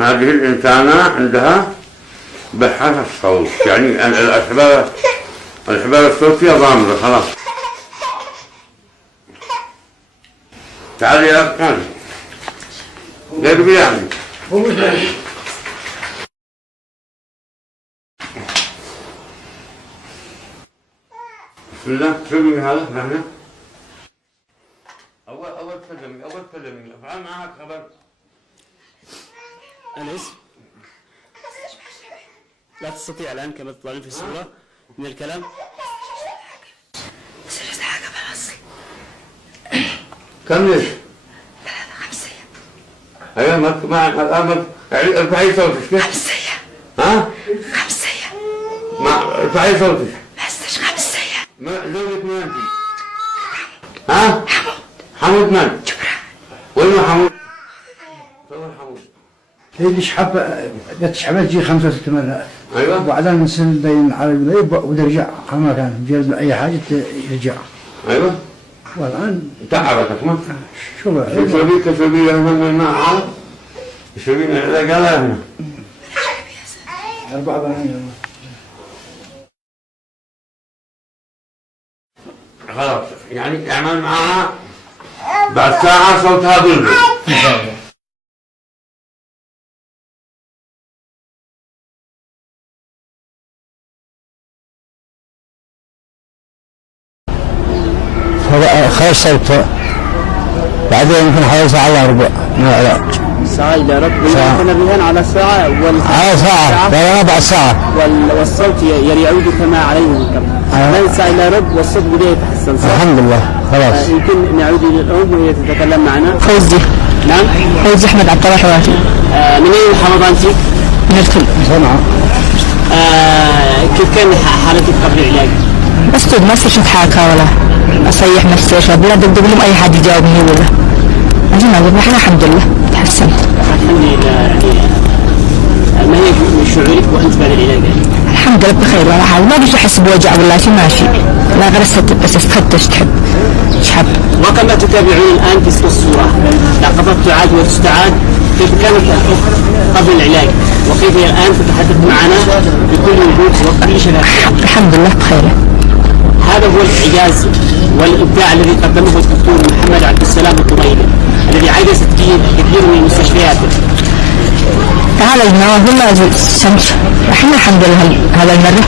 هذه الإنسانة عندها بحث الصوت، يعني الإحبال الصوتية ضامنة خلاص. تعالي يا أخي قربي يعني. بسم الله. سوي هذا نحن أول تكلمي افعل معها خبر. أنس لا تستطيع الآن كما تطلعين في الصورة من الكلام. سجلت حاجة بالأصل. كم ليش؟ 5 أيوة ما ارفعي صوتك. 5 ها؟ 5 ما ارفعي صوتك. ما استش 5 ما زوجك من أنت؟ ها؟ حمود من؟ جبران. وين حمود؟ وين حمود؟ هي اللي تشحبها تجي 5 6 مرات. ايوه. وبعدين نصير بين على البلاي وترجع ما كان جلد اي حاجه يرجع. ايوه. والان تعبتك ما؟ شو تشربي من الماء هذا؟ تشربي من العلاج هذا هنا. 4 بنات. خلاص يعني اعمل معها بعد ساعة صوتها بلبل. خرج صوته بعدين يمكن حوالي ساعة إلا ربع من العلاج. ساعة إلى ربع. كان الرهان على ساعة على ساعة ولا ربع ساعة. والصوت يعود كما عليه من قبل. من ساعة إلى ربع والصوت بدأ يتحسن. الحمد لله خلاص. يمكن نعود إلى الأم وهي تتكلم معنا. فوزي. نعم. فوزي أحمد عبد الله حواتي. من أين محافظة؟ من الكل. صنعاء. كيف كان حالتك قبل العلاج؟ بس ما استشفت حاجة ولا أصيح ما استشفت ولا دق لهم أي حد يجاوبني ولا. ما قلنا احنا الحمد لله تحسنت. الحمد لله. ما هي شعورك وأنت بعد العلاج؟ الحمد لله بخير ولا حاجة، ما بيش أحس بوجع ولا شيء ماشي. لا غير بس استخدتش تحب شحب. وكما تتابعون الآن في الصورة لقطات تعاد وتستعاد كيف كانت قبل العلاج وكيف هي الآن تتحدث معنا بكل وجود وكل شفافية. الحمد لله بخير. هذا هو الإعجاز والإبداع الذي قدمه الدكتور محمد عبد السلام الطميلي الذي عجزت به كثير من المستشفيات. تعال لنا وهم الشمس احنا الحمد لله هذا المرة